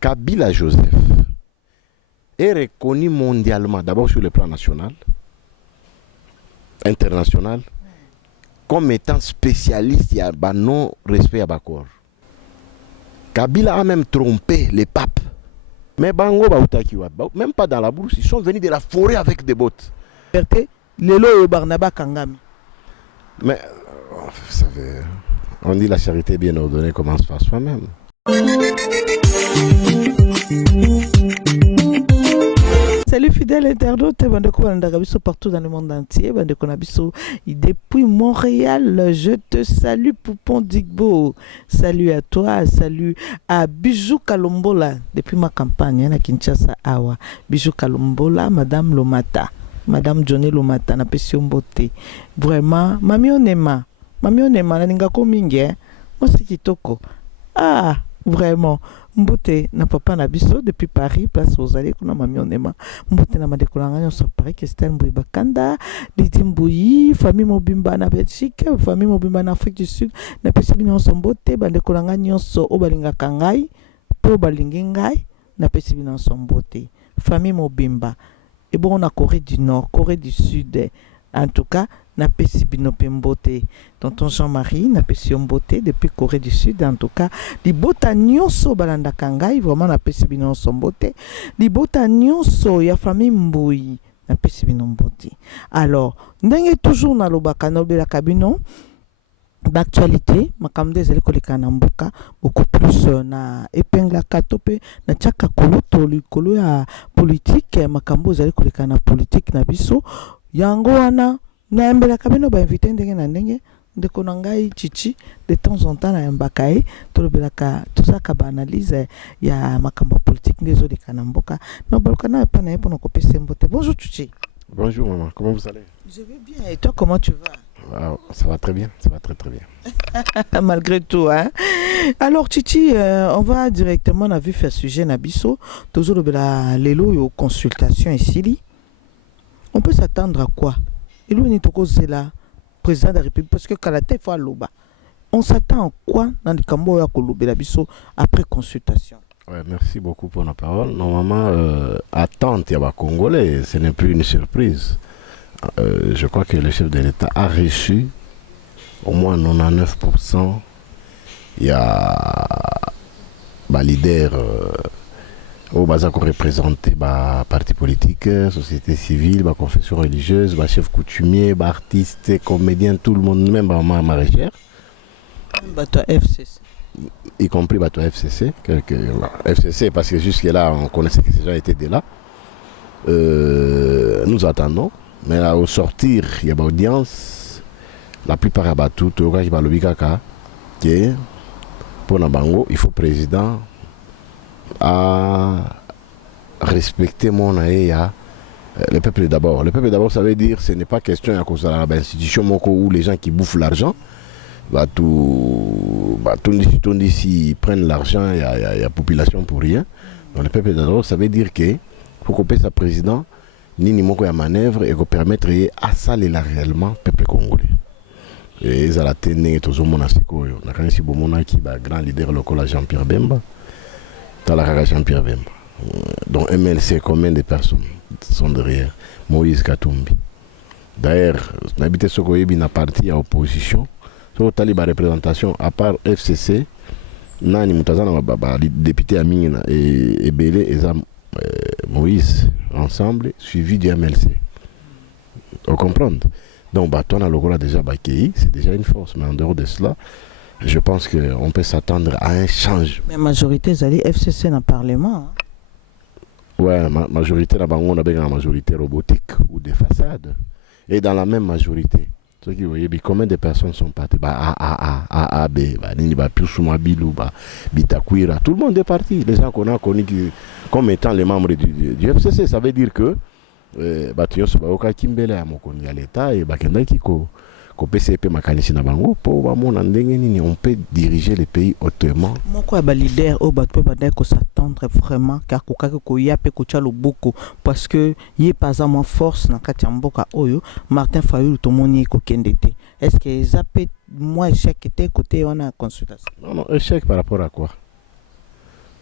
Kabila Joseph est reconnu mondialement, d'abord sur le plan national, international, comme étant spécialiste, il y a non-respect à Bakor. Kabila a même trompé les papes. Mais Bango Baoutakiwa, même pas dans la brousse, ils sont venus de la forêt avec des bottes. Lelo Barnaba Kangami. Mais, vous savez, on dit la charité bien ordonnée commence par soi-même. Salut fidèles internautes, partout dans le monde entier. Depuis Montréal, je te salue Poupon Digbo. Salut à toi, salut à Bijou Kalombola. Depuis ma campagne à Kinshasa, Awa. Bijou Kalombola, Madame Lomata. Madame Johnny Lomata, na Pession Beauté. Vraiment, Mami Onema, na Ningako Mingue, Mosi Kitoko. Ah, vraiment. Mbote na papa na biso depuis Paris place aux allées kuna mami onema mbote na madekolanga nyonso Paris Christelle Mbouy Bakanda Didi Mbouyi famille mobimba na Belgique famille mobimba na Afrique du Sud na pesi bino nyonso mbote bandekolanga nyonso o balingaka ngai po balingi ngai na pesi bino nyonso mbote famille mobimba et bon na Corée du Nord Corée du Sud en tout cas na pesi bino pembote tonton Jean-Marie na pesi mbote depuis Corée du Sud en tout cas li bota nyonso balanda kangai vraiment na pesi bino mbote li bota nyonso ya famille Mbouyi na pesi bino mbote alors ndenge toujours na lobaka nobela kabino d'actualité makamde ezali koleka na mboka beaucoup plus na epingla katope na chaka koluto likolo ya politique makambo ezali koleka na politique na biso yango wana na mbela kabino ba invité ndenge na ndenge ndeko na ngai chichi de temps en temps na mbakae tolobelaka tosaka ba analyse ya makambo politique ndezo de kana mboka na balka na pa na yepo na kopesa mbote. Bonjour chichi. Bonjour maman, comment vous allez? Je vais bien et toi comment tu vas? Wow, ça va très bien, ça va très bien. Malgré tout hein. Alors chichi on va directement na vif à sujet na biso tozo lobela lelo yo consultation ici. On peut s'attendre à quoi? Et lui, c'est là, président de la République, parce que Kalate faut loba. On s'attend à quoi dans le Cambo ya Kolobe la biso après consultation? Ouais, merci beaucoup pour la parole. Normalement, attente ya ba Congolais, ce n'est plus une surprise. Je crois que le chef de l'État a reçu au moins 99%. Il y a ba leader au Bazako représenté par parti politique, société civile, par confession religieuse, par chef coutumier, par artiste, comédien, tout le monde, même par maraîchère. FCC. Y compris FCC. FCC, parce que jusque-là, on connaissait que ces gens étaient de là. Nous attendons. Mais là, au sortir, il y a une audience. La plupart a battu, tout le monde qui va le pour Nabango, il faut président à respecter mon aïe. Le peuple d'abord. Le peuple d'abord, ça veut dire ce n'est pas question à cause de l'institution où les gens qui bouffent l'argent. Tout ici prennent l'argent, il y a population pour rien. Donc le peuple d'abord, ça veut dire que pour qu'on paie sa président, ni moko ya manœuvre et qu'on permettre à ça réellement le peuple congolais. Et ils ont la tendance tous au monde à ce qu'on a quand même qui grand leader local Jean-Pierre Bemba. Jean-Pierre Bemba. Donc MLC, combien de personnes sont derrière? Moïse Katumbi. D'ailleurs, n'habite Sokoyebi n'a parti à opposition. Sur la représentation, à part FCC, Nani Moutazana, député Amina et Belé et Moïse, ensemble, suivi du MLC. Vous comprenez? Donc, on a le déjà Bakei, c'est déjà une force. Mais en dehors de cela, je pense qu'on peut s'attendre à un changement. Mais majorité, vous allez FCC dans le Parlement. Hein? Ouais, majorité, on a bien la majorité robotique ou des façades. Et dans la même majorité, ceux qui voyez, combien de personnes sont parties? A, B, Bitakwira, tout le monde est parti. Les gens qu'on a connus comme étant les membres du FCC, ça veut dire que l'État et on peut diriger les pays autrement. S'attendre vraiment parce que il est pas en force dans Martin Fayulu tout monde est est-ce que moi échec était côté on a consultation. Non, échec par rapport à quoi?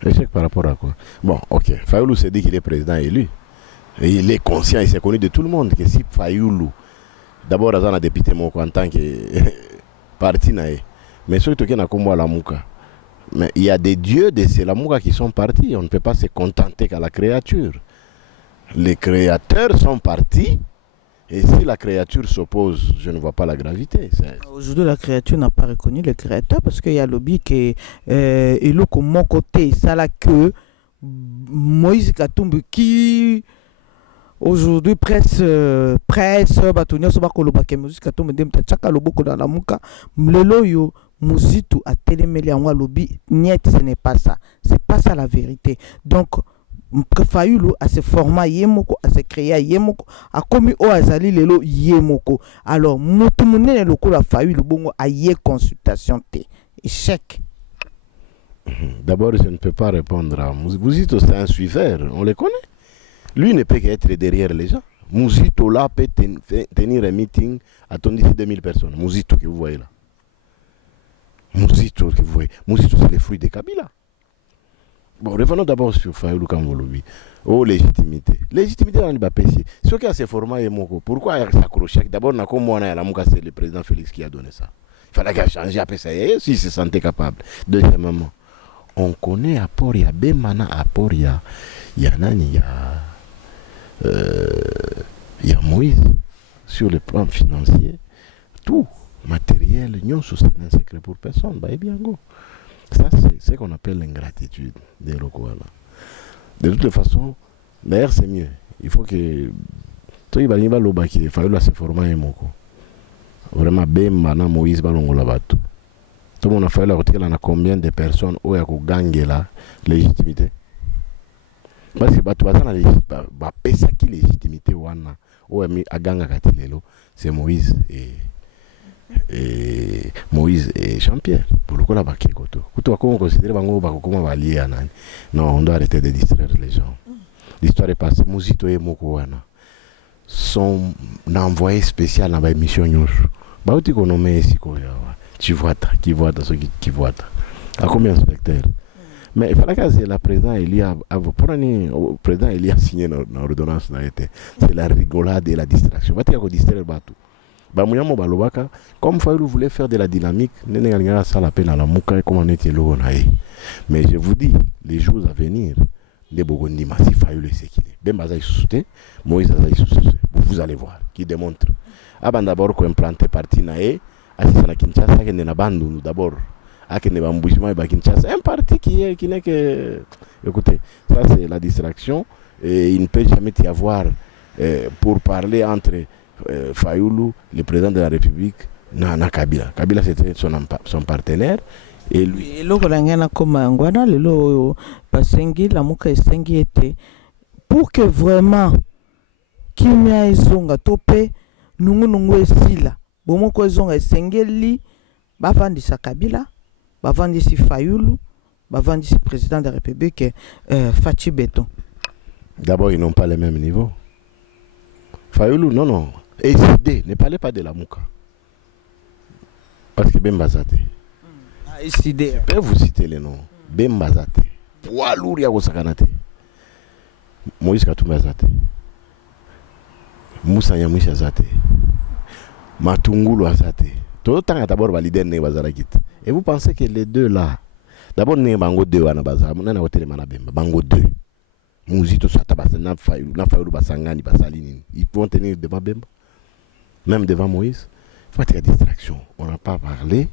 Échec par rapport à quoi? Bon, ok. Fayoulou s'est dit qu'il est président élu. Et il est conscient, il s'est connu de tout le monde que si Fayoulou, d'abord, on a député mon en tant que parti, mais surtout qu'il y a comme la Mouka. Mais il y a des dieux de Selamouka qui sont partis. On ne peut pas se contenter qu'à la créature. Les créateurs sont partis. Et si la créature s'oppose, je ne vois pas la gravité. Aujourd'hui, la créature n'a pas reconnu le créateur parce qu'il y a le lobby qui est là comme mon côté. Ça là que Moïse Katumbi qui aujourd'hui presse batonia soba koloba ke Moïse Katumbi dem tchaka loboko dans la muka mlelo yo muzitu a telemeli en lobby niet, ce n'est pas ça. C'est pas ça la vérité. Donc Fayoulou a se format yemoko, a se créé yemoko, a commis au azali lelo yemoko. Alors mutumune loko la Fayoulou bongo a ye consultation te. Échec. D'abord, je ne peux pas répondre à Mouzito, c'est un suiveur, on le connaît. Lui ne peut qu'être derrière les gens. Mouzito là peut tenir un meeting à 2000 personnes. Mouzito que vous voyez là. Mouzito que vous voyez. Mouzito c'est le fruit de Kabila. Bon, revenons d'abord sur Fayoulou Kamvolobi. Oh, légitimité. Légitimité dans le Bapési. Ce qui a ce format est moko. Pourquoi il s'accrochait? D'abord, c'est le président Félix qui a donné ça. Il fallait qu'il change après ça. S'il se sentait capable. Deuxièmement, on connaît Aporia, Bemana Aporia. Il y a Nani, il y a Moïse. Sur le plan financier, tout matériel, non sous un secret pour personne. Bah, bien go. Ça, c'est ce qu'on appelle l'ingratitude des locaux. De toutes les façons, d'ailleurs, c'est mieux. Il faut que. Il faut se former un moko. Vraiment, Bemana Moïse Balongola Batou. Tout le monde a fait la retraite, on a combien de personnes où il y a gagné la légitimité? Parce que ça qui légitimité où il y a gagné c'est Moïse et Jean-Pierre. Pour le coup, là, on considère que non, on doit arrêter de distraire les gens. L'histoire est passée. Mouzito et Mokouana sont envoyés spécial dans l'émission News. Tu vois, qui voit dans ce qui voit. À combien de spectateurs? Mais il fallait que le président Elia le président Elia signé dans l'ordonnance. C'est la rigolade et la distraction. Il faut distraire le bateau. Comme Fayoulou voulait faire de la dynamique, mais je vous dis, les jours à venir, les Bogondi massif Fayoulou c'est qu'il est. Ben Bazaï Sousouté, Moïse Azaï Sousouté. Vous allez voir, qui démontre. Avant d'abord qu'on implante parti naé, assistant à Kinshasa, qui n'est pas d'abord. Un parti qui n'est que. Écoutez, ça c'est la distraction. Et il ne peut jamais y avoir pour parler entre Fayoulou, le président de la République, na Kabila. Kabila c'était son partenaire. Et lui. Et là, pour que vraiment Kimia Ezonga Topé, Nungu Esila, Bomoko Ezonga Sengeli, Bavandisa Kabila. Bavandisi Fayoulou, Bavandisi président de la République, Fachi Beton. D'abord, ils n'ont pas le même niveau. Fayoulou, non. SID, ne parlez pas de la Mouka. Parce que Bembazate. SID. Je peux vous citer les noms. Bembazate. Walouria Gosakanate. Moïse Katumbi Azate. Moussa Nyamouche Azate. Matungulu Azate. Tout le temps, d'abord, valider ne bazarakit. Et vous pensez que les deux là, d'abord, ne bango deux wana bazar, on a hôtel manabemba, bango deux. Mouzito satabasa na Fayoulou basangani basalini. Ils vont tenir devant Bemba, même devant Moïse. Il faut distraction. On n'a pas parlé.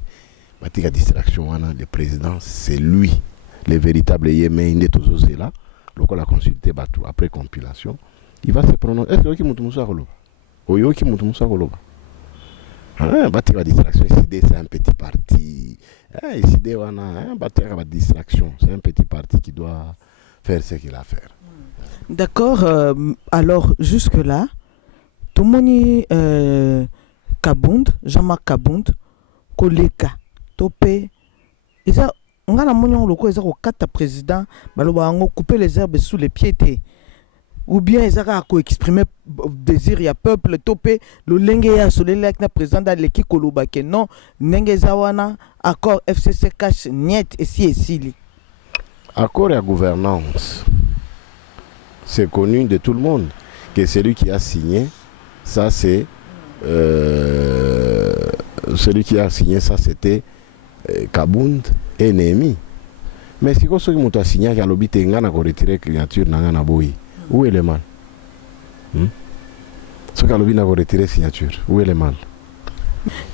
Il y a distraction. Le président, c'est lui, le véritable Yémen. Il est tous là. Donc on l'a consulté après compilation. Il va se prononcer. Est-ce que Moussa Koloba? Oyoki Moussa Koloba. La distraction, c'est un petit parti. La distraction, c'est un petit parti qui doit faire ce qu'il a à faire. D'accord. Alors, jusque-là, tout le monde Kabound, Jean-Marc Kabound, Koleka, Topé, on a la moyen loko, ils ont quatre présidents, ils ont coupé les herbes sous les pieds. ou bien ils ont exprimer désir ya peuple topé le lenge ya solele na président da leki koloba ke non nenge zawana accord FCC cash net et si esili accord et gouvernance c'est connu de tout le monde que celui qui a signé ça c'est celui qui a signé ça c'était Kabund et Némi mais si ceux qui m'ont signé qu'il a lobby tengana ko retirer signature na boyi où est le mal? Ce qui a lobby na ko retirer signature où est le mal?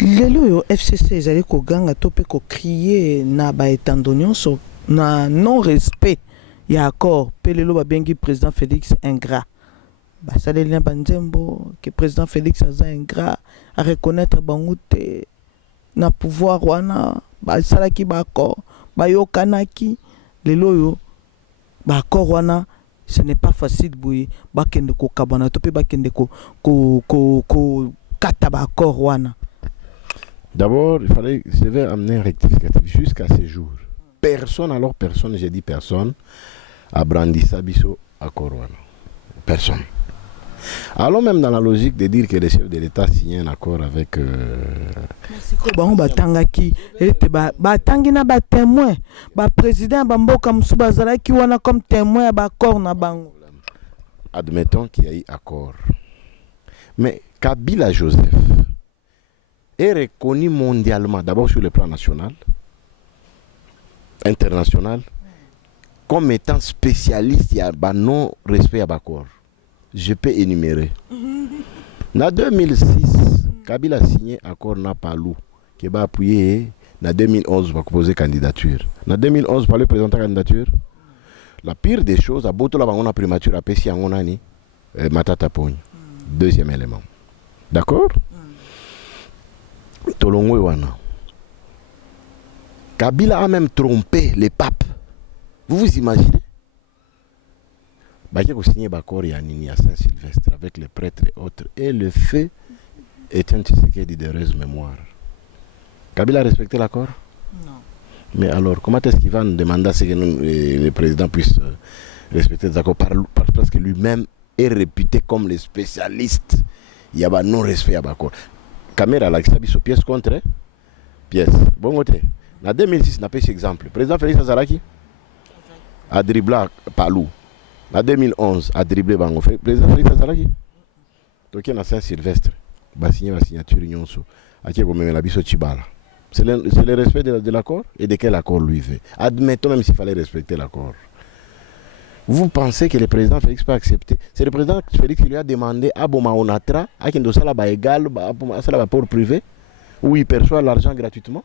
Lelo yo FCC ezali ko ganga topé ko crier na ba etandonyon so na non respect ya accord pe lelo ba bengi président Félix ingrat ba saleli na banzembo que président Félix aza ingrat à reconnaître bango te na pouvoir wana ba salaki ba accord ba yokanaki lelo yo ba accord wana ce n'est pas facile boye ba kende ko kabana topé ba kende ko kata ba accord wana. D'abord, je devais amener un rectificatif jusqu'à ce jour. Personne, j'ai dit personne, a brandi Sabiso à Corona. Personne. Alors même dans la logique de dire que le chef de l'État signe un accord avec... Bon, batangaki, batangi na ba témoin, ba président bamboka musubazala ki wana comme témoin ba accord na bango. Admettons qu'il y a eu accord. Mais Kabila Joseph est reconnu mondialement, d'abord sur le plan national, international, comme étant spécialiste il y a non-respect à l'accord. Je peux énumérer. En 2006, Kabila a signé accord na Palou, qui va appuyer. En 2011, va proposer candidature. En 2011, pour le présenter candidature, la pire des choses, à Botola, on a primature, à Pessi, on a ni Matata Pony. Deuxième élément. D'accord? Tolongo Wana. Kabila a même trompé les papes. Vous vous imaginez? Baké a signé Bakor et Anini à Saint-Sylvestre avec les prêtres et autres. Et le fait est un Tshisekedi de heureuse mémoire. Kabila a respecté l'accord? Non. Mais alors, comment est-ce qu'il va nous demander à ce que le président puisse respecter les accords parce que lui-même est réputé comme le spécialiste? Il y a un non-respect à l'accord. Caméra là, qui s'est pièce contre pièce. Bon côté. En 2006, on a pris cet exemple. Le président Félix Azaraki a dribblé Palou. En 2011, a dribblé Bango. Le président Félix Azaraki. Donc, il y a Saint-Sylvestre. Il a signé la signature Nyonso. Il y a la biso Chibala. C'est le respect de l'accord et de quel accord lui veut. Admettons même s'il fallait respecter l'accord. Vous pensez que le président Félix peut accepter? C'est le président Félix qui lui a demandé à Boma Onatra, à qui doit la égal, à ça la pour privé, où il perçoit l'argent gratuitement.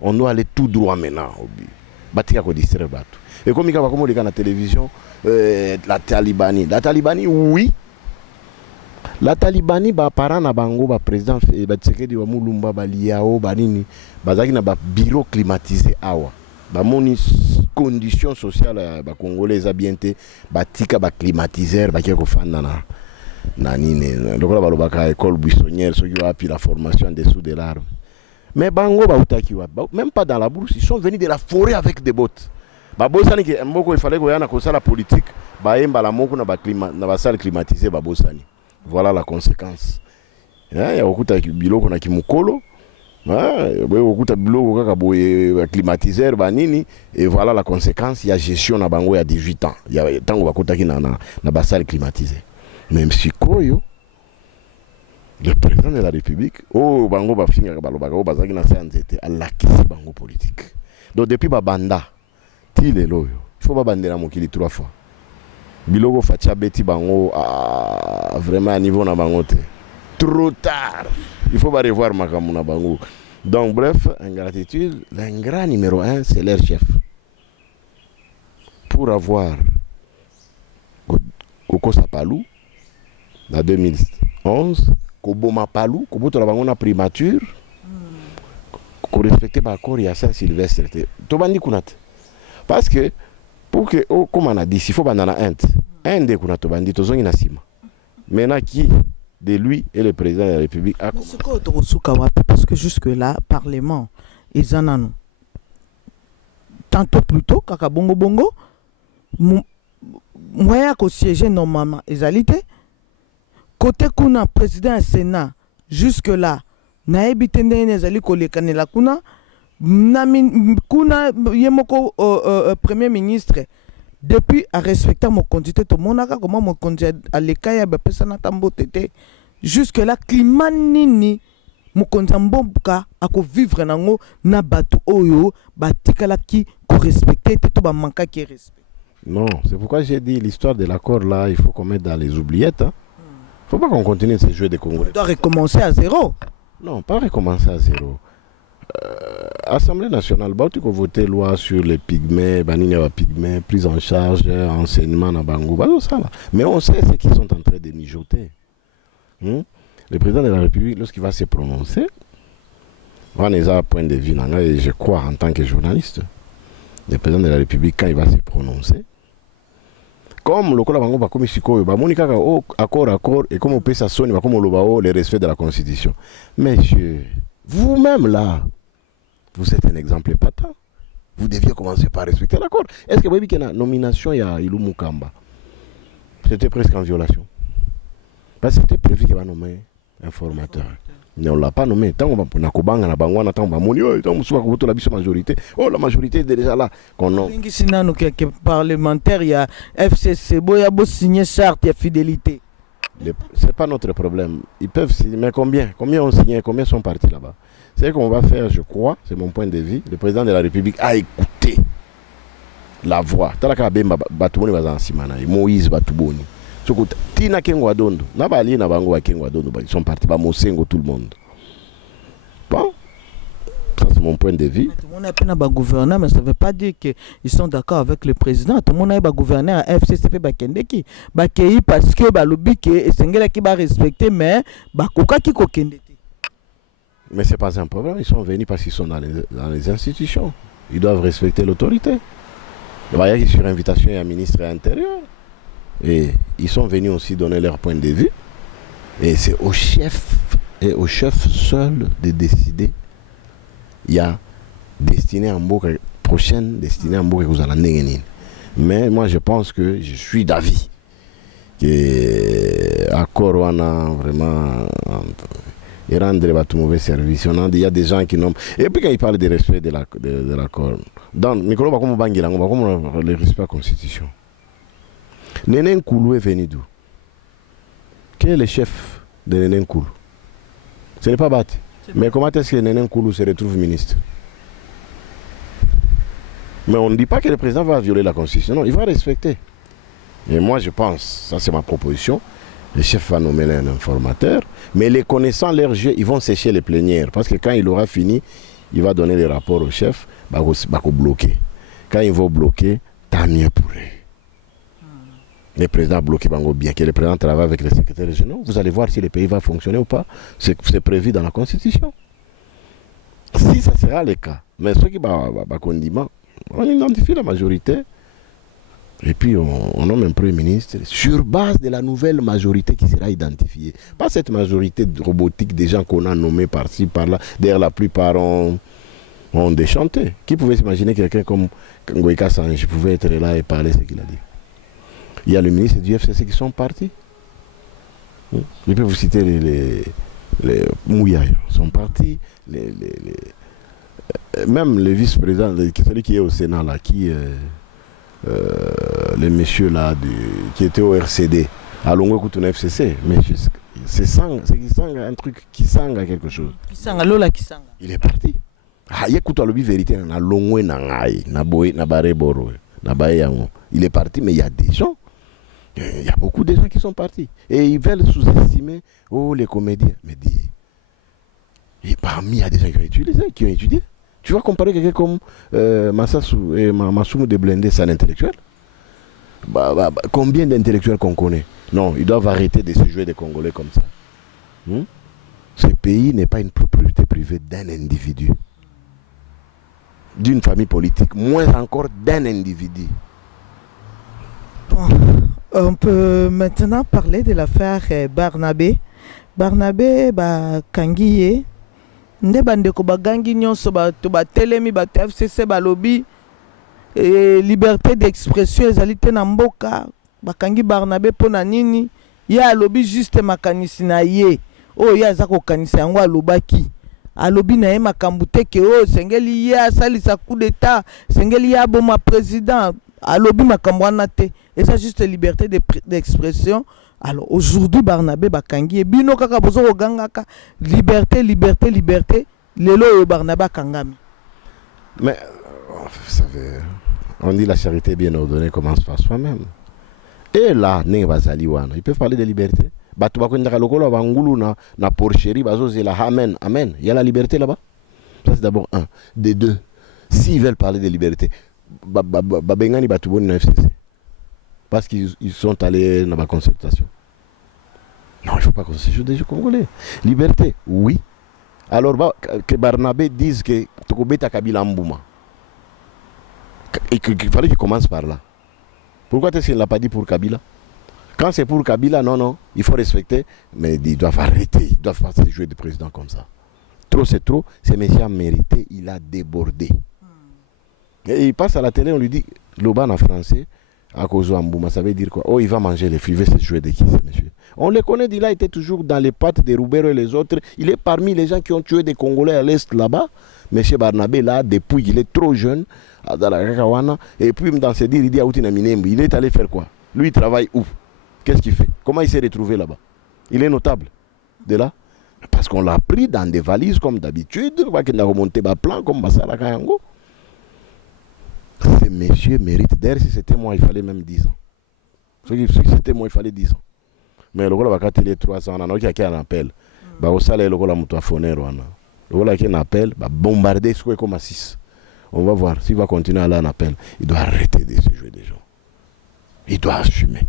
On doit aller tout droit maintenant. Batika ko distraire batu. Et comme il y a la télévision, la Talibanie. La Talibanie, oui. La Talibanie, parent na bango, président Tshisekedi wa Mulumba, Liao, Banini, bazaki na bureau climatisé awa. Bamoni conditions sociales ba congolais a bien été batika ba climatiseur ba ko fanda na nini lokola balobaka école buissonnière ceux qui ont appris la formation en dessous de l'arbre mais bango ba utaki wa même pas dans la brousse, ils sont venus de la forêt avec des bottes ba bosani ke mboko il fallait ko yana ko sala politique ba yemba la moko na ba climat na ba salle climatisée ba bosani. Voilà la conséquence. Ya okuta biloko na kimukolo. Climatiseur banini et voilà la conséquence, il y a gestion na bango il y a 18 ans. Il y a tant va kota ki na salle climatisée. Même si koyo le président de la République bango ba finga balobaka bazaki na sanzete alakisi bango politique. Donc depuis banda ti lelo yo, il faut ba bandera mokili 3 fois. Biloko fatia beti bango vraiment à niveau na bango te. Trop tard. Il faut pas revoir Makamuna Bango. Donc, bref, ingratitude, l'ingrat numéro 1, c'est leur chef. Pour avoir Koko Sapalou, en 2011, Koboma Palou, Koboto Bango primature, qu'on respectait par accord, il y a Saint-Sylvestre. Tobandi Kunat. Parce que, pour que, comme on a dit, il faut banana un des Kunat Tobandi, Tozongi Nasima. Maintenant, qui de lui et le président de la République a parce que jusque-là, Parlement, ils en ont. Tantôt plus tôt, Kaka Bongo Bongo, moyen ko siéger normalement ezalité côté kuna président du Sénat jusque là na ebitende ezali ko lekanela kuna kuna yemoko premier ministre depuis à respecter mon conduite tout mon aka comment mon conduite à l'écaille ba pesa na tambo tete jusque là climat nini mon konzamboka ako vivre nango na batu oyo batikala ki ko respecter te ba manka ki respect. Non, c'est pourquoi j'ai dit l'histoire de l'accord là, il faut qu'on mette dans les oubliettes. Hein. Faut pas qu'on continue ce jeu de Congolais. On doit recommencer à zéro. Non, pas recommencer à zéro. Assemblée nationale, tu peux voter loi sur les pygmées, pygmées, prise en charge, enseignement na bango, ça là. Mais on sait ce qu'ils sont en train de mijoter. Le président de la République, lorsqu'il va se prononcer, on est à point de vue, et je crois en tant que journaliste, le président de la République, quand il va se prononcer, comme le Kola Bango Bakomi Siko, Monika accord, et comme on peut s'assurer, comme on le respect de la Constitution. Messieurs, vous-même là, vous êtes un exemple épatant. Vous deviez commencer par respecter l'accord. Est-ce que vous avez vu qu'il y a une nomination, il y a Ilou Mukamba? C'était presque en violation. Parce que c'était prévu qu'il va nommer un formateur. Mais on ne l'a pas nommé. Tant qu'on a majorité. Oh, la majorité est déjà là. Parlementaire, il y a FCC, il y a signé charte, il y a fidélité. Ce n'est pas notre problème. Ils peuvent signer, mais combien ont signé, combien sont partis là-bas? C'est ce qu'on va faire, je crois, c'est mon point de vue. Le président de la République a écouté la voix. Moïse Batouboni. Tina Kengwadondo, Nabali Nabango Kengwadondo, ils sont partis, Mosengo, tout le monde. Bon, ça c'est mon point de vue. Tout le monde a peine à gouverner, mais ça ne veut pas dire qu'ils sont d'accord avec le président. Tout le monde a gouverné à FCCP Bakendeki. Bakei parce que Balobi et Sengela qui va respecter, mais Bakoka qui kokendeki. Mais ce n'est pas un problème, ils sont venus parce qu'ils sont dans les institutions. Ils doivent respecter l'autorité. Il y a sur invitation à un ministre intérieur. Et ils sont venus aussi donner leur point de vue. Et c'est au chef et au chef seul de décider. Il y a destiné en Mboka prochaine, destiné en Mboka que vous allez. Mais moi je pense que je suis d'avis que accord on a vraiment et rendre tout mauvais service. Il y a des gens qui n'ont. Et puis quand il parle de respect de l'accord, dans Nicolas Bakomo Bangilang, on le respect de la Constitution. Néné Nkoulou est venu d'où? Quel est le chef de Néné Nkoulou? Ce n'est pas Bati. Mais comment est-ce que Néné Nkoulou se retrouve ministre? Mais on ne dit pas que le président va violer la Constitution. Non, il va respecter. Et moi, je pense, ça c'est ma proposition, le chef va nommer un informateur, mais les connaissant leur jeu, ils vont sécher les plénières. Parce que quand il aura fini, il va donner les rapports au chef, il va bloquer. Quand il va bloquer, tant mieux pour eux. Les présidents bloqués Bango bien, que les présidents travaillent avec les secrétaires régionaux, vous allez voir si le pays va fonctionner ou pas. C'est prévu dans la Constitution. Si ça sera le cas, mais ceux qui va condiment, on identifie la majorité et puis on nomme un premier ministre sur base de la nouvelle majorité qui sera identifiée. Pas cette majorité robotique des gens qu'on a nommés par-ci, par-là. D'ailleurs, la plupart ont déchanté. Qui pouvait s'imaginer quelqu'un comme Ngoïka Sanji pouvait être là et parler ce qu'il a dit? Il y a le ministre du FCC qui sont partis. Je peux vous citer les Mouyaï sont partis. Même le vice-président, celui qui est au Sénat là, les messieurs là, qui étaient au RCD, à Longo Koutouna FCC, mais c'est un truc qui sanga quelque chose. Il est parti. Il est parti, mais il y a des gens. Il y a beaucoup de gens qui sont partis. Et ils veulent sous-estimer les comédiens. Mais et parmi, il y a des gens qui ont étudié. Tu vas comparer quelqu'un comme Massassou et Massoumou de Blendé, c'est un intellectuel. Combien d'intellectuels qu'on connaît? Non, ils doivent arrêter de se jouer des Congolais comme ça. Ce pays n'est pas une propriété privée d'un individu, d'une famille politique, moins encore d'un individu. Bon, on peut maintenant parler de l'affaire Barnabé. Barnabé, Kangiye, nde bandeko bagangi nyonso bato batelemi bato FCC balobi liberté d'expression ezali te na mboka bakangi Barnabé pona nini ya alobi juste makanisi na ye o ya za ko kanisa yango alobaki alobi na ye makambo te ke o sengeli ya salisa coup d'état sengeli ya boma président alobi makambo wana te et ça juste liberté d'expression. Alors aujourd'hui Barnabé bakangi bino kaka bozo kogangaka liberté lelo Barnabé kangami. Mais vous savez, on dit la charité bien ordonnée commence par soi-même. Et là, ils peuvent parler de liberté. Na porcherie, amen, amen. Il y a la liberté là-bas. Ça c'est d'abord un. Des deux, s'ils veulent parler de liberté, parce qu'ils sont allés dans la consultation. Non, il ne faut pas qu'on se joue des jeux congolais. Liberté, oui. Alors que Barnabé dise que Tokobeta Kabila Mbouma. Et qu'il fallait qu'il commence par là. Pourquoi est-ce qu'il ne l'a pas dit pour Kabila? Quand c'est pour Kabila, non, il faut respecter, mais ils doivent arrêter, ils doivent pas se jouer de président comme ça. Trop, c'est trop, ce monsieur a mérité, il a débordé. Et il passe à la télé, on lui dit, Loban en français, à cause Mbouma, ça veut dire quoi? Oh, il va manger les fruits, il va se jouer de qui ce monsieur? On le connaît, il a été toujours dans les pattes des Roubero et les autres, il est parmi les gens qui ont tué des Congolais à l'Est là-bas. Monsieur Barnabé, là, depuis qu'il est trop jeune, dans la Kakawana, et puis dans ses dires, il dit à Outina Minembi, il est allé faire quoi? Lui, il travaille où? Qu'est-ce qu'il fait? Comment il s'est retrouvé là-bas? Il est notable. De là? Parce qu'on l'a pris dans des valises comme d'habitude, qu'il a remonté ma plan comme Basara Kayango. Ce monsieur mérite. D'ailleurs, si c'était moi, il fallait même 10 ans. Si c'était moi, il fallait 10 ans. Mais le gars, quand il est 300, on a un appel. Au salaire, le gars, il a le gars qui a un appel, bombarder ce comme à 6. On va voir. S'il va continuer à aller en appel, il doit arrêter de se jouer des gens. Il doit assumer.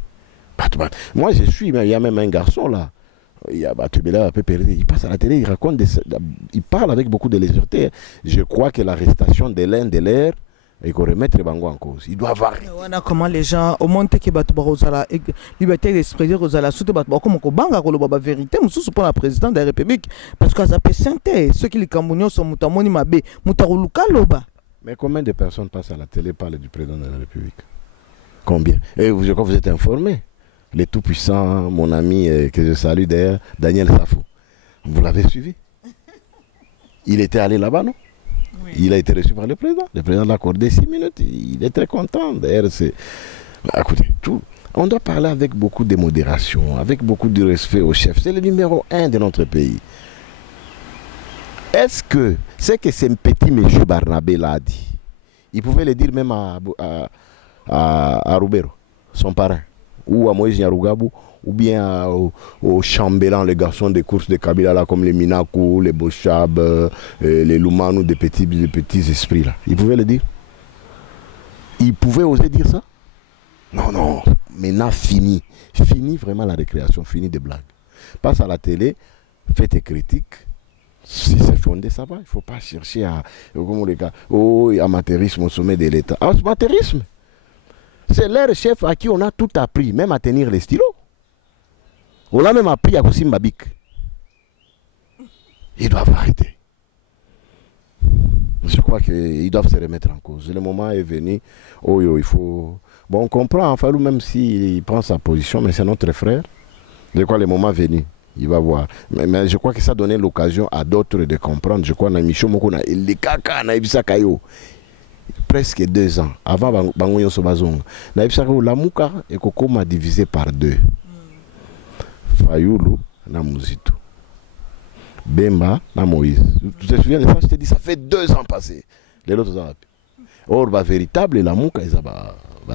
Moi, je suis, mais il y a même un garçon là. Il passe à la télé, il raconte, il parle avec beaucoup de légèreté. Je crois que l'arrestation de l'un de l'air, il faut remettre les bangos en cause. Il doit avoir. Comment les gens, au monde qui bat la liberté d'expression, la soute bat comme banga la vérité, nous pour la présidente de la République, parce que ça peut santé. Ceux qui les Camerounais sont mutamoni mabé, mutaroulouka loba. Mais combien de personnes passent à la télé parler du président de la République? Combien? Et je crois que vous êtes informés. Le tout-puissant, mon ami que je salue d'ailleurs, Daniel Safou. Vous l'avez suivi? Il était allé là-bas, non? Oui. Il a été reçu par le président. Le président l'a accordé 6 minutes. Il est très content. D'ailleurs, c'est... Écoutez, tout... on doit parler avec beaucoup de modération, avec beaucoup de respect au chef. C'est le numéro 1 de notre pays. Est-ce que c'est que ce petit monsieur Barnabé l'a dit? Il pouvait le dire même à Roubero, son parrain, ou à Moïse Nyarugabou, ou bien au chambellan, les garçons des courses de Kabila, là, comme les Minakou, les Bochab, les Lumanou, des petits esprits. Là. Il pouvait le dire. Il pouvait oser dire ça? Non. Maintenant, fini. Fini vraiment la récréation, fini des blagues. Passe à la télé, fais tes critiques. Si c'est fondé, ça va. Il ne faut pas chercher à amateurisme au sommet de l'État. Amateurisme, c'est leur chef à qui on a tout appris, même à tenir les stylos. On l'a même appris à Kosim Babik. Ils doivent arrêter. Je crois qu'ils doivent se remettre en cause. Le moment est venu. Il faut... Bon, on comprend, enfin, même s'il prend sa position, mais c'est notre frère. Je crois que le moment est venu. Il va voir. Mais je crois que ça donnait l'occasion à d'autres de comprendre. Je crois que les caca, presque 2 ans avant Bangoyo Sobazonga. La Mouka et Kokoma divisé par 2. Fayoulou na Mouzito. Bemba na Moïse. Tu te souviens de ça? Je te dis, ça fait 2 ans passés. Les autres ont. Or, véritable, la Mouka,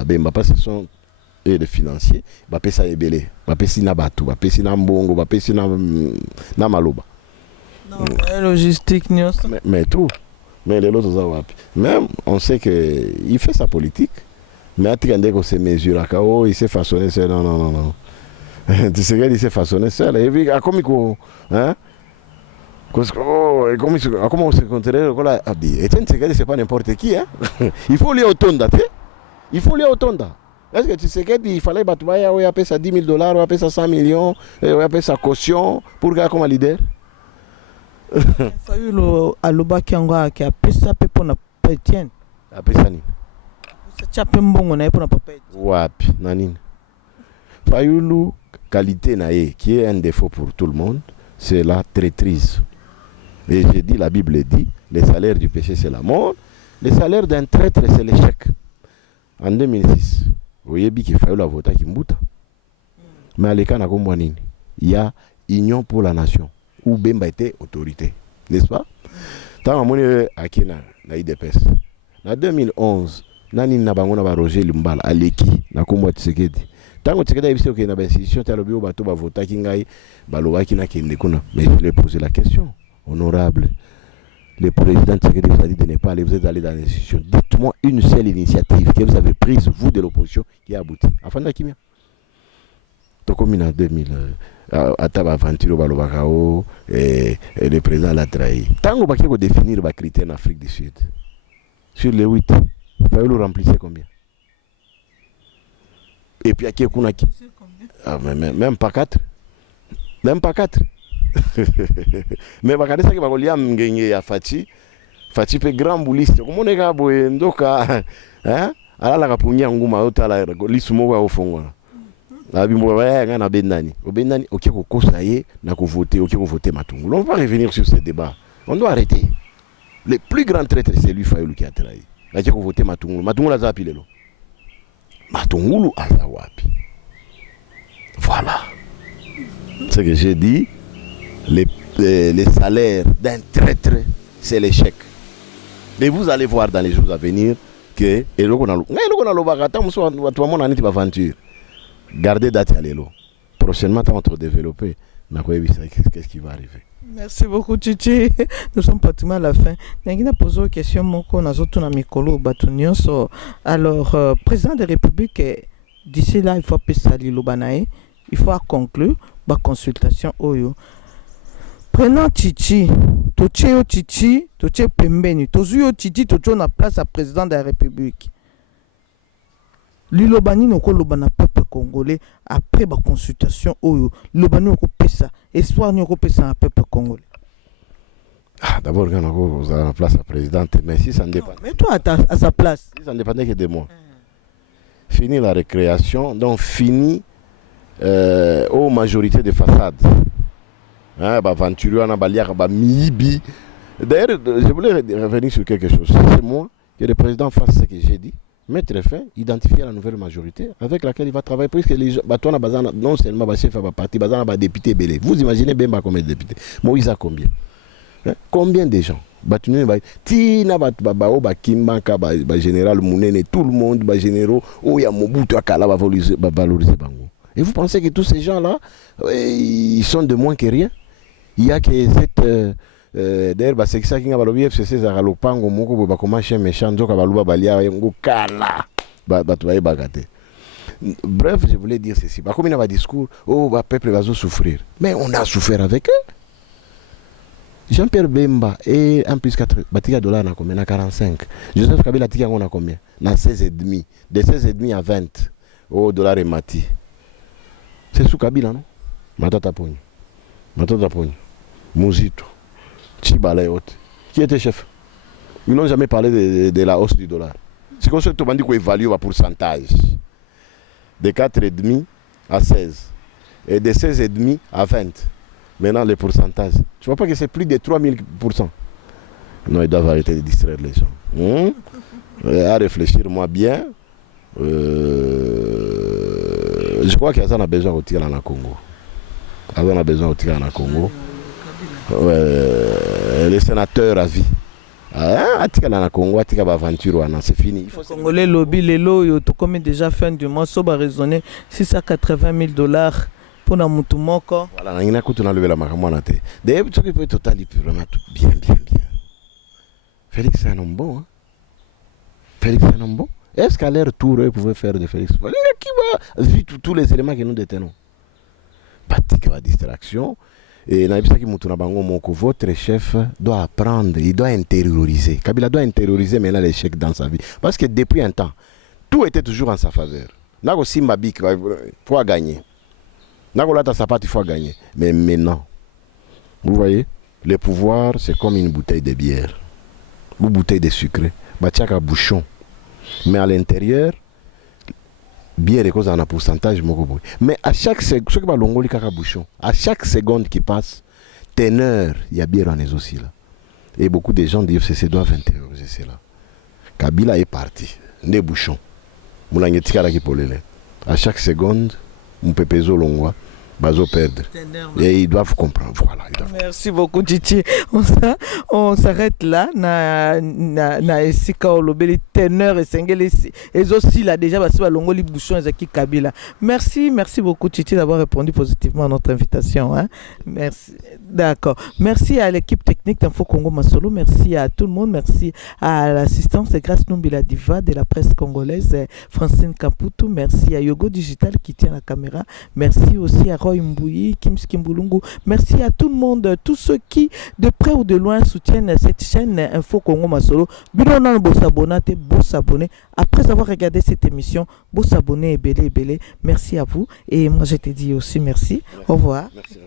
Bemba, parce que ce sont les financiers, ça est belé. Si na Batou, si na Mbongo, si na Maloba. Non, logistique, mais tout. Mais les autres ont. Même, on sait qu'il fait sa politique. Mais à Tigandeko, ces mesures, il s'est façonné seul. Non. Tu sais qu'il s'est façonné seul. Et puis, comme il hein? Comment on se contrôle? Etienne Tshisekedi, c'est pas n'importe qui. Hein? Il faut aller au Tonda. Il faut aller au Tonda. Est-ce que tu sais qu'il fallait battre ça $10 000, on appelle ça 100 millions, on appelle ça caution pour gars comme leader? Fayulu aloba kianga qui a pesa pe pour na Etienne. A pesa ni. Ça chape mbongo na pour na papa. Wapi na nini? Fayoulou, qualité naïe, qui est un défaut pour tout le monde, c'est la traîtrise. Et j'ai dit, la Bible dit, les salaires du péché c'est la mort, les salaires d'un traître c'est l'échec. En 2006, vous voyez bien qu'il Fayoulou a voté Kimbuta. Mais à l'écart, il y a Union pour la Nation, où Bemba était autorité. N'est-ce pas? Tant que je na IDPS. En 2011, Nani Nabangona ba Roger Lumbala, Aleki, Nakombo Tsekedi. Tant que Tsekedi a vu que na institution Talobio Bato ba vota Kingai, Balowaki na Kendekuna. Mais je lui ai posé la question, honorable. Le président Tsekedi vous a dit de ne pas aller, vous êtes allé dans l'institution. Dites-moi une seule initiative que vous avez prise, vous de l'opposition, qui a abouti. Afin de Kimia. Tokomi en 2000. Ataba aventure balobakao et le président l'a trahi. Tant qu'on va définir les critères en Afrique du Sud, sur les 8, il faut le remplir combien? Et puis à qui on a qui? Même pas 4. Même pas 4. Mais regardez ça qui va relier à Mgenye à Fati. Fati fait grand bouliste. Comment on est capable ndoka hein? Alors la capunia nguma otala lisumuka ofongwa. On va revenir sur ce débat. On doit arrêter. Le plus grand traître, c'est lui Fayoulou qui a trahi. Il a voté Matungulu. Matungulu a zapi lelo. Matungulu a zawapi. Voilà. Ce que j'ai dit, les salaires d'un traître, c'est l'échec. Mais vous allez voir dans les jours à venir que gardez date à l'élo. Prochainement, on va développer. Qu'est-ce qui va arriver? Merci beaucoup, Titi. Nous sommes pratiquement à la fin. Nous posé une question. Alors, président de la République, d'ici là, il faut appeler il faut conclure la consultation. Prenons Titi, Titi, Pembeni, Titi, na place à président de la République. Lilobani noko lobana peuple congolais après la consultation oyo lobani noko pesa espoir noko pesa un peuple congolais. Ah, d'abord quand vous avez la place à présidente, mais si ça ne dépend. Mais toi à sa place. Si ça ne dépendait que de moi. Fini la récréation, donc fini aux majorités de façades. Hein, bah Venturia, Baliar, bah Mibi. D'ailleurs, je voulais revenir sur quelque chose. C'est moi que le président fasse ce que j'ai dit. Mettre fin, identifier la nouvelle majorité avec laquelle il va travailler, puisque les gens, non seulement les chefs de parti, les députés belés. Vous imaginez Bemba combien de députés? Moïse a combien? Hein? Combien de gens? Tina Kimbaka, général Mounene, tout le monde, généraux, Oya Mobutu Akala va valoriser Bango. Et vous pensez que tous ces gens-là, ils sont de moins que rien? Il y a que cette. D'ailleurs, c'est ça qui a été fait, c'est ça lopango moko ba comment chez méchant nzoka baluba balia ngo kala ba tuaye bagate. Bref, je voulais dire ceci. Bah comme il y a un discours, oh bah peuple va souffrir. Mais on a souffert avec eux. Jean-Pierre Bemba et 1 plus 4 batika dollars na combien? Na 45. Joseph Kabila tika on a combien? Na 16,5. De 16,5 à 20 dollars et mati. C'est sous Kabila non? Matata Pony. Muzito. Qui était chef? Ils n'ont jamais parlé de la hausse du dollar. C'est comme ça que tout le monde dit qu'on évalue le pourcentage. De 4,5 à 16. Et de 16,5 à 20. Maintenant, le pourcentage. Tu vois pas que c'est plus de 3000%. Non, ils doivent arrêter de distraire les gens. À réfléchir, moi, bien. Je crois qu'Azan a besoin de retirer dans le Congo. Azan a besoin de retirer dans le Congo. Les sénateurs à vie. Atika na Congo, atika ba aventure c'est fini. Congolais lobby lelo yo to comme déjà fin du mois so ba raisonner $680 000 pour na mutu moko. Voilà, na kutu na lever la makamwana te. D'ailleurs, tu peux total vraiment bien. Félix c'est un homme bon. Est-ce qu'à leur tour ils pouvaient faire de Félix? Qui va vu tous les éléments que nous détenons. Batika la distraction. Et votre chef doit apprendre, il doit intérioriser. Kabila doit intérioriser maintenant l'échec dans sa vie. Parce que depuis un temps, tout était toujours en sa faveur. Nago Simbabik, il faut gagner. Nago Lata Sapat, il faut gagner. Mais maintenant, vous voyez, le pouvoir, c'est comme une bouteille de bière. Ou bouteille de sucre. Batiaka bouchon. Mais à l'intérieur, bien les causes en un pourcentage mais à chaque seconde à chaque seconde qui passe teneur il y a bien en aussi là et beaucoup de gens disent que doivent intérioriser cela. Kabila est parti des bouchons à chaque seconde on peut peser longwa bazo perdre et ils doivent comprendre. Voilà, merci beaucoup Titi. On s'arrête là na esika olobeli teneur et sengeli et aussi là déjà basi balongo li bouchon ezaki Kabila. Merci beaucoup Titi d'avoir répondu positivement à notre invitation hein. Merci. D'accord. Merci à l'équipe technique d'Info Congo Masolo, merci à tout le monde, merci à l'assistance et grâce Numbila Diva de la presse congolaise Francine Caputo, merci à Yogo Digital qui tient la caméra, merci aussi à Roy Mbouyi, Kim Skimbulungu, merci à tout le monde, tous ceux qui de près ou de loin soutiennent cette chaîne Info Congo Masolo. Bilonan beau s'abonner après avoir regardé cette émission, beau s'abonner et belé. Merci à vous et moi je te dis aussi merci. Au revoir. Merci.